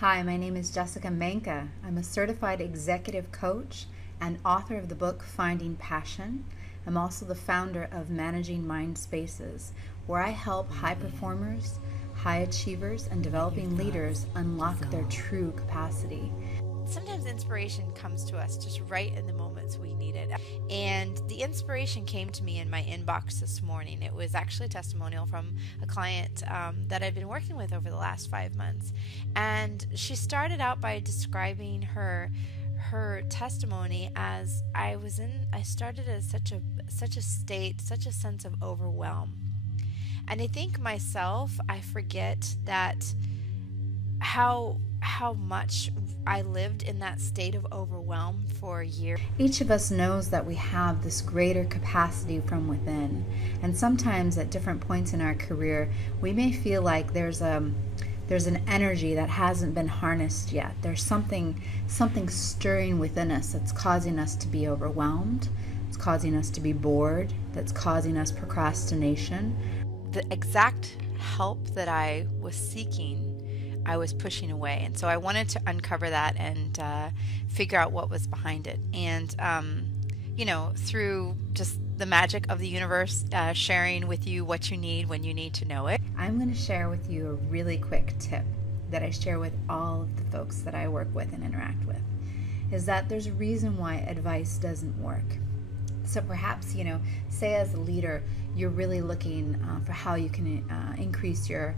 Hi, my name is Jessica Manca. I'm a certified executive coach and author of the book Finding Passion. I'm also the founder of Managing Mind Spaces, where I help high performers, high achievers, and developing leaders unlock their true capacity. Sometimes inspiration comes to us just right in the moments we need it. And the inspiration came to me in my inbox this morning. It was actually a testimonial from a client that I've been working with over the last 5 months. And she started out by describing her testimony as I started as such a state, such a sense of overwhelm. And I think myself, I forget that how much I lived in that state of overwhelm for years. Each of us knows that we have this greater capacity from within, and sometimes at different points in our career, we may feel like there's an energy that hasn't been harnessed yet. There's something stirring within us that's causing us to be overwhelmed. It's causing us to be bored. That's causing us procrastination. The exact help that I was seeking, I was pushing away. And so I wanted to uncover that and figure out what was behind it. And, through just the magic of the universe, sharing with you what you need when you need to know it. I'm going to share with you a really quick tip that I share with all of the folks that I work with and interact with, is that there's a reason why advice doesn't work. So perhaps, say as a leader, you're really looking for how you can increase your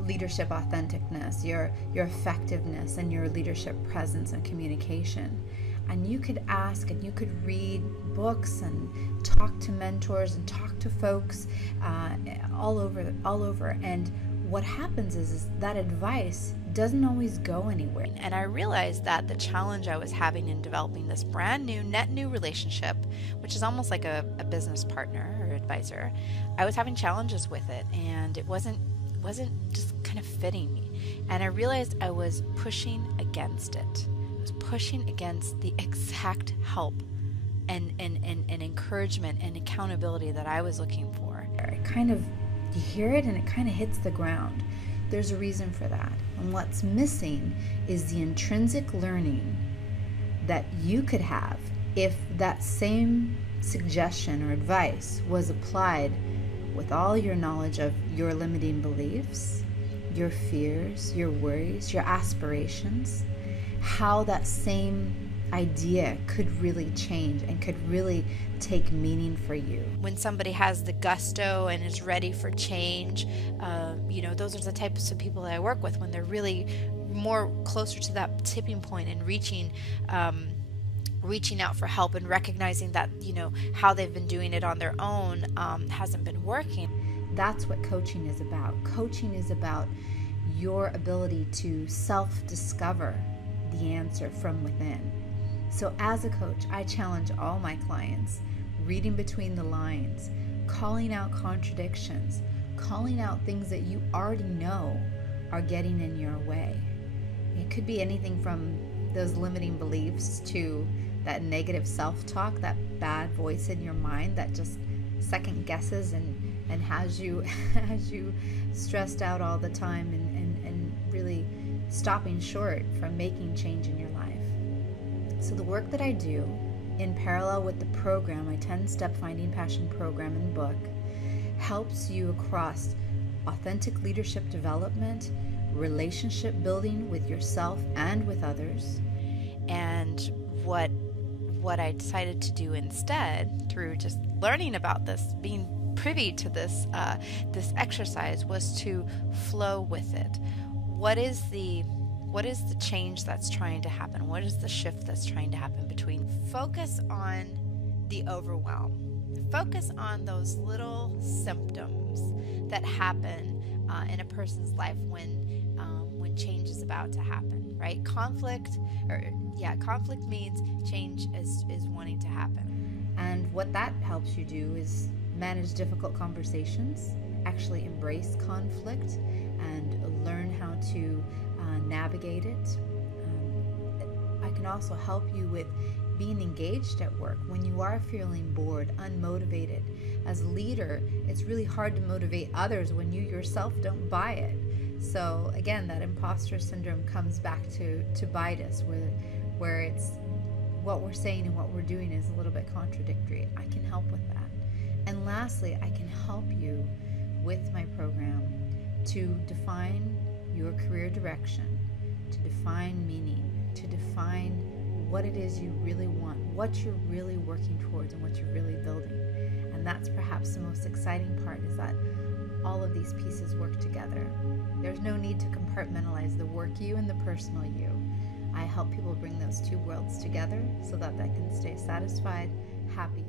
leadership authenticness, your effectiveness, and your leadership presence and communication. And you could ask and you could read books and talk to mentors and talk to folks all over. And what happens is that advice doesn't always go anywhere. And I realized that the challenge I was having in developing this brand new, net new relationship, which is almost like a business partner or advisor, I was having challenges with it, and it wasn't just kind of fitting me. And I realized I was pushing against it. I was pushing against the exact help and encouragement and accountability that I was looking for. You hear it and it kind of hits the ground. There's a reason for that. And what's missing is the intrinsic learning that you could have if that same suggestion or advice was applied with all your knowledge of your limiting beliefs, your fears, your worries, your aspirations, how that same idea could really change and could really take meaning for you. When somebody has the gusto and is ready for change, those are the types of people that I work with when they're really more closer to that tipping point and reaching out for help and recognizing that, how they've been doing it on their own hasn't been working. That's what coaching is about. Coaching is about your ability to self-discover the answer from within. So as a coach, I challenge all my clients, reading between the lines, calling out contradictions, calling out things that you already know are getting in your way. It could be anything from those limiting beliefs to that negative self-talk, that bad voice in your mind that just second guesses and has you stressed out all the time and really stopping short from making change in your life. So the work that I do in parallel with the program, my 10-step Finding Passion program and book, helps you across authentic leadership development, relationship building with yourself and with others. And what I decided to do instead, through just learning about this, being privy to this exercise, was to flow with it. What is the change that's trying to happen? What is the shift that's trying to happen between? Focus on the overwhelm. Focus on those little symptoms that happen in a person's life when change is about to happen, right? Conflict means change is wanting to happen. And what that helps you do is manage difficult conversations, actually embrace conflict, and learn how to navigate it. I can also help you with being engaged at work when you are feeling bored, unmotivated. As a leader, it's really hard to motivate others when you yourself don't buy it. So again, that imposter syndrome comes back to bite us, where it's what we're saying and what we're doing is a little bit contradictory. I can help with that. And lastly, I can help you with my program to define your career direction, to define meaning, to define what it is you really want, what you're really working towards, and what you're really building. And that's perhaps the most exciting part, is that all of these pieces work together. There's no need to compartmentalize the work you and the personal you. I help people bring those two worlds together so that they can stay satisfied, happy,